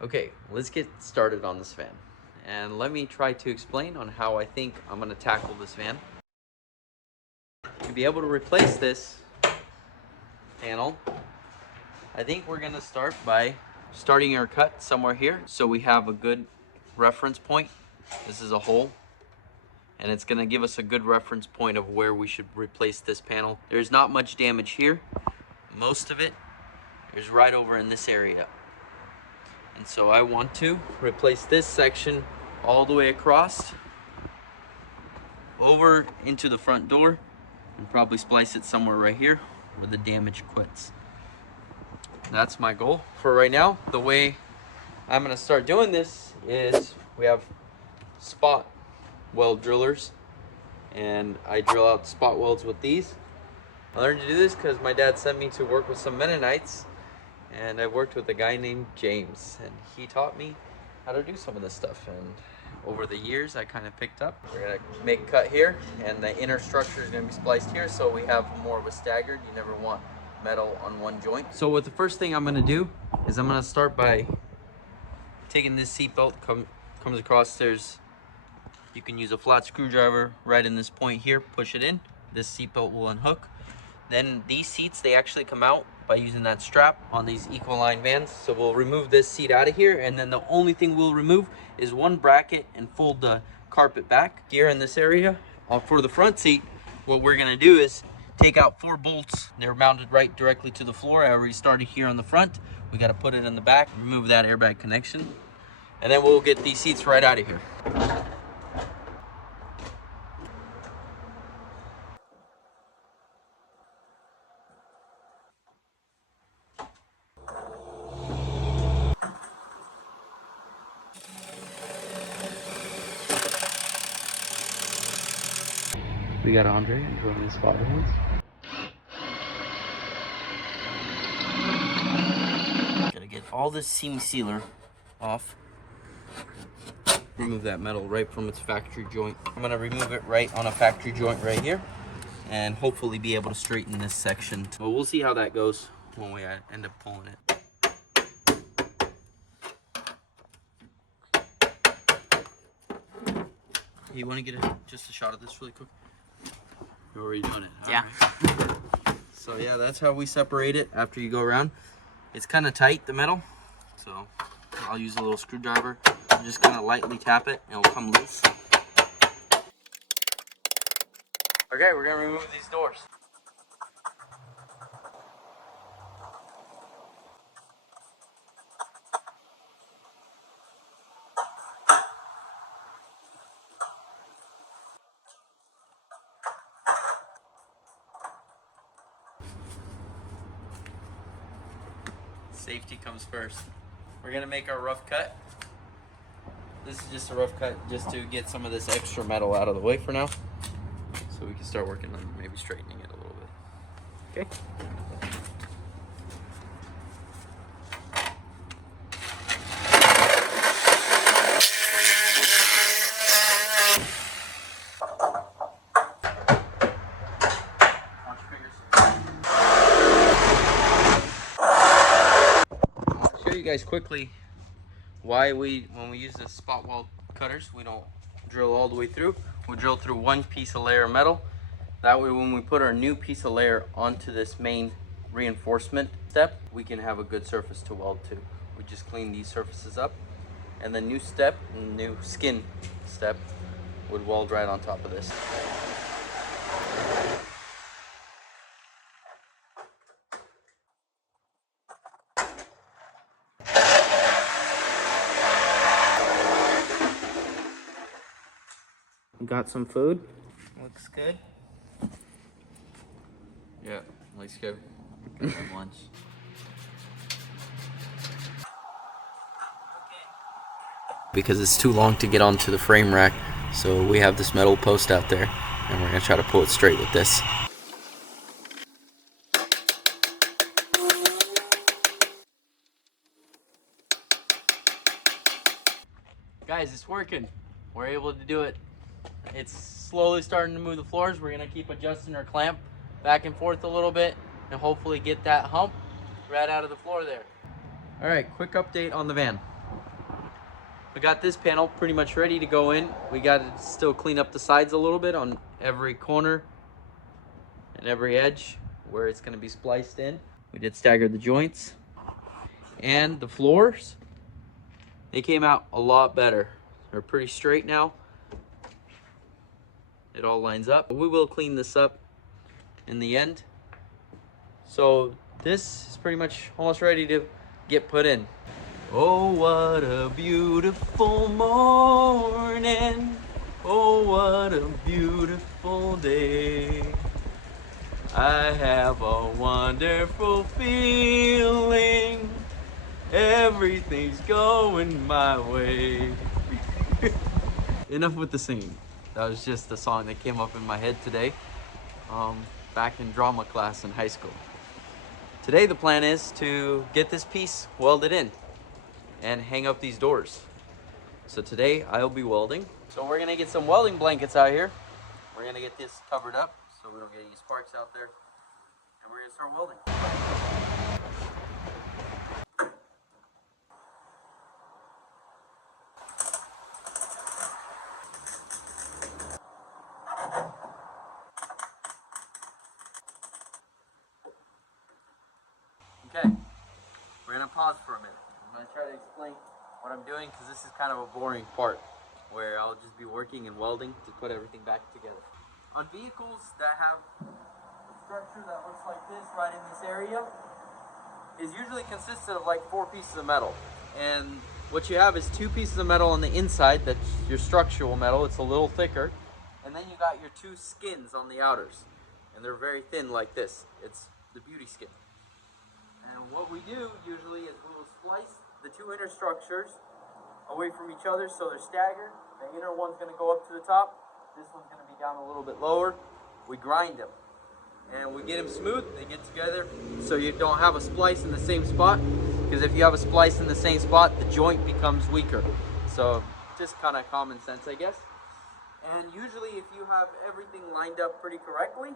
Okay, let's get started on this van. And let me try to explain on how I think I'm gonna tackle this van. To be able to replace this panel, I think we're gonna start by starting our cut somewhere here so we have a good reference point. This is a hole, and it's gonna give us a good reference point of where we should replace this panel. There's not much damage here. Most of it is right over in this area. And so I want to replace this section all the way across over into the front door and probably splice it somewhere right here where the damage quits. That's my goal for right now. The way I'm gonna start doing this is we have spot weld drillers, and I drill out spot welds with these. I learned to do this because my dad sent me to work with some Mennonites, and I worked with a guy named James, and he taught me how to do some of this stuff. And over the years, I kind of picked up. We're gonna make a cut here, and the inner structure is gonna be spliced here, so we have more of a staggered. You never want metal on one joint. So what the first thing I'm gonna do is I'm gonna start by taking this seat belt, comes across. You can use a flat screwdriver right in this point here, push it in. This seat belt will unhook. Then these seats, they actually come out by using that strap on these Ecoline vans. So we'll remove this seat out of here, and then the only thing we'll remove is one bracket and fold the carpet back. Here in this area, for the front seat, what we're gonna do is take out 4 bolts. They're mounted right directly to the floor. I already started here on the front. We gotta put it in the back, remove that airbag connection, and then we'll get these seats right out of here. We got Andre enjoying his spot welds. Gotta get all this seam sealer off. Remove that metal right from its factory joint. I'm gonna remove it right on a factory joint right here, and hopefully be able to straighten this section. Well, we'll see how that goes when we end up pulling it. You want to get just a shot of this really quick? You're already doing it. Yeah. Right. So yeah, that's how we separate it after you go around. It's kind of tight, the metal, so I'll use a little screwdriver and just kind of lightly tap it, and it'll come loose. Okay, we're gonna remove these doors. Safety comes first. We're gonna make our rough cut. This is just a rough cut just to get some of this extra metal out of the way for now, so we can start working on maybe straightening it a little bit. Okay. You guys quickly why when we use the spot weld cutters, we don't drill all the way through. We drill through one piece of layer of metal. That way when we put our new piece of layer onto this main reinforcement step, we can have a good surface to weld to. We just clean these surfaces up, and the new step, new skin step, would weld right on top of this. Got some food? Looks good. Yeah, looks good. Got some lunch. Because it's too long to get onto the frame rack, so we have this metal post out there, and we're gonna try to pull it straight with this. Guys, it's working. We're able to do it. It's slowly starting to move the floors. We're gonna keep adjusting our clamp back and forth a little bit and hopefully get that hump right out of the floor there. All right, quick update on the van. I got this panel pretty much ready to go in. We got to still clean up the sides a little bit on every corner and every edge where it's going to be spliced in. We did stagger the joints. And the floors, they came out a lot better. They're pretty straight now. It all lines up. We will clean this up in the end. So this is pretty much almost ready to get put in. Oh, what a beautiful morning. Oh, what a beautiful day. I have a wonderful feeling. Everything's going my way. Enough with the singing. That was just the song that came up in my head today, back in drama class in high school. Today the plan is to get this piece welded in and hang up these doors. So today I'll be welding. So we're gonna get some welding blankets out here. We're gonna get this covered up so we don't get any sparks out there. And we're gonna start welding. Okay, we're gonna pause for a minute. I'm gonna try to explain what I'm doing because this is kind of a boring part where I'll just be working and welding to put everything back together. On vehicles that have a structure that looks like this right in this area is usually consisted of like 4 pieces of metal. And what you have is 2 pieces of metal on the inside, that's your structural metal, it's a little thicker. And then you got your 2 skins on the outers. And they're very thin like this. It's the beauty skin. And what we do usually is we will splice the 2 inner structures away from each other so they're staggered. The inner one's going to go up to the top. This one's going to be down a little bit lower. We grind them. And we get them smooth. They get together so you don't have a splice in the same spot. Because if you have a splice in the same spot, the joint becomes weaker. So just kind of common sense, I guess. And usually if you have everything lined up pretty correctly,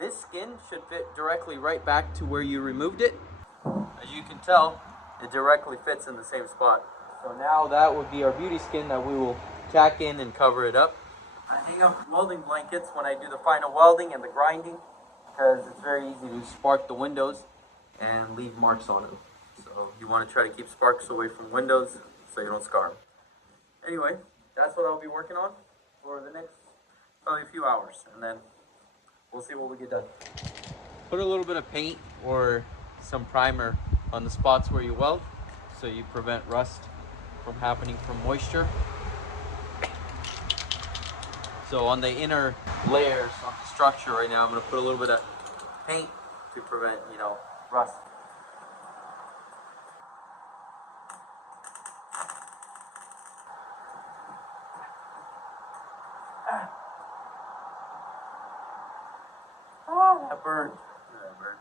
this skin should fit directly right back to where you removed it. As you can tell, it directly fits in the same spot. So now that would be our beauty skin that we will tack in and cover it up. I hang up welding blankets when I do the final welding and the grinding because it's very easy to spark the windows and leave marks on them. So you want to try to keep sparks away from windows so you don't scar them. Anyway, that's what I'll be working on for the next probably a few hours, and then we'll see what we get done. Put a little bit of paint or some primer on the spots where you weld so you prevent rust from happening from moisture. So on the inner layers of the structure right now, I'm going to put a little bit of paint to prevent, rust. Oh, that burned. That burned.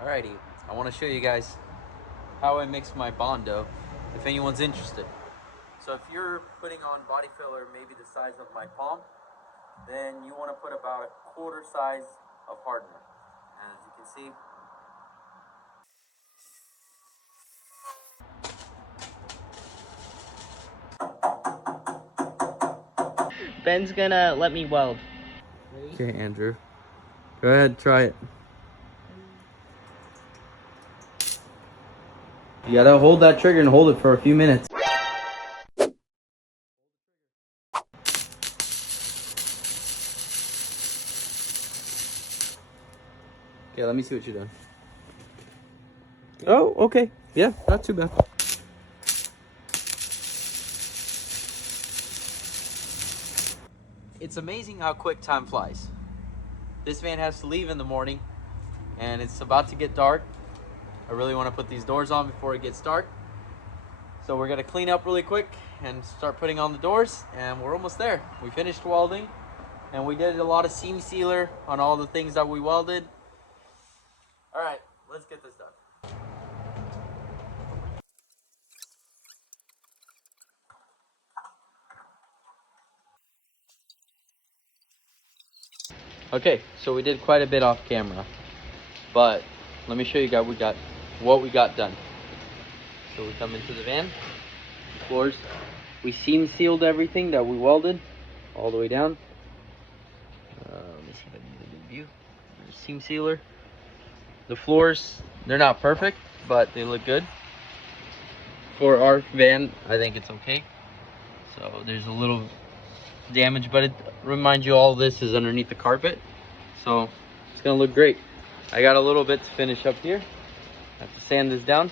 Alrighty, I want to show you guys how I mix my Bondo, if anyone's interested. So if you're putting on body filler maybe the size of my palm, then you want to put about 1/4 size of hardener. And as you can see, Ben's gonna let me weld. okay, Andrew. Go ahead, try it. You gotta hold that trigger and hold it for a few minutes. Okay, let me see what you've done. Oh, okay. Yeah, not too bad. It's amazing how quick time flies. This van has to leave in the morning, and it's about to get dark. I really want to put these doors on before it gets dark. So we're gonna clean up really quick and start putting on the doors, and we're almost there. We finished welding, and we did a lot of seam sealer on all the things that we welded. All right, let's get this done. Okay, so we did quite a bit off camera, but let me show you guys what we got done. So we come into the van, the floors, we seam sealed everything that we welded all the way down. Let me see if I can get a good view. There's a seam sealer. The floors, they're not perfect, but they look good. For our van, I think it's okay. So there's a little damage, but it reminds you all this is underneath the carpet, so it's gonna look great. I got a little bit to finish up here. I have to sand this down,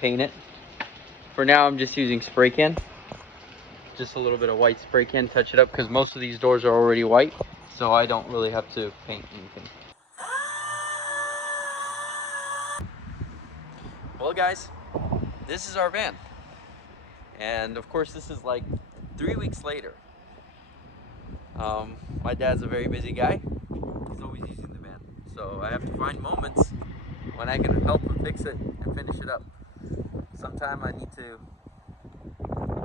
paint it. For now, I'm just using spray can, just a little bit of white spray can, touch it up, because most of these doors are already white, so I don't really have to paint anything. Well guys, this is our van, and of course this is like 3 weeks later. My dad's a very busy guy. He's always using the van, so I have to find moments when I can help him fix it and finish it up. Sometime I need to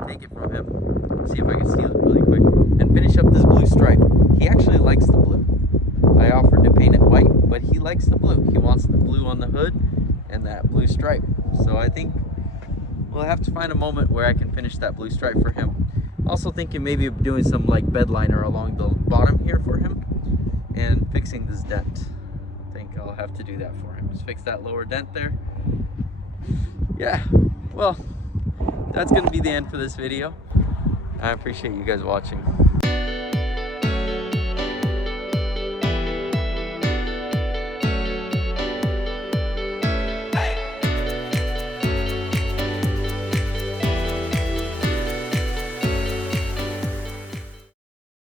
take it from him, see if I can steal it really quick, and finish up this blue stripe. He actually likes the blue. I offered to paint it white, but he likes the blue. He wants the blue on the hood and that blue stripe. So I think we'll have to find a moment where I can finish that blue stripe for him. Also thinking maybe of doing some like bed liner along the bottom here for him and fixing this dent. I think I'll have to do that for him. Just fix that lower dent there. Yeah, well, that's gonna be the end for this video. I appreciate you guys watching.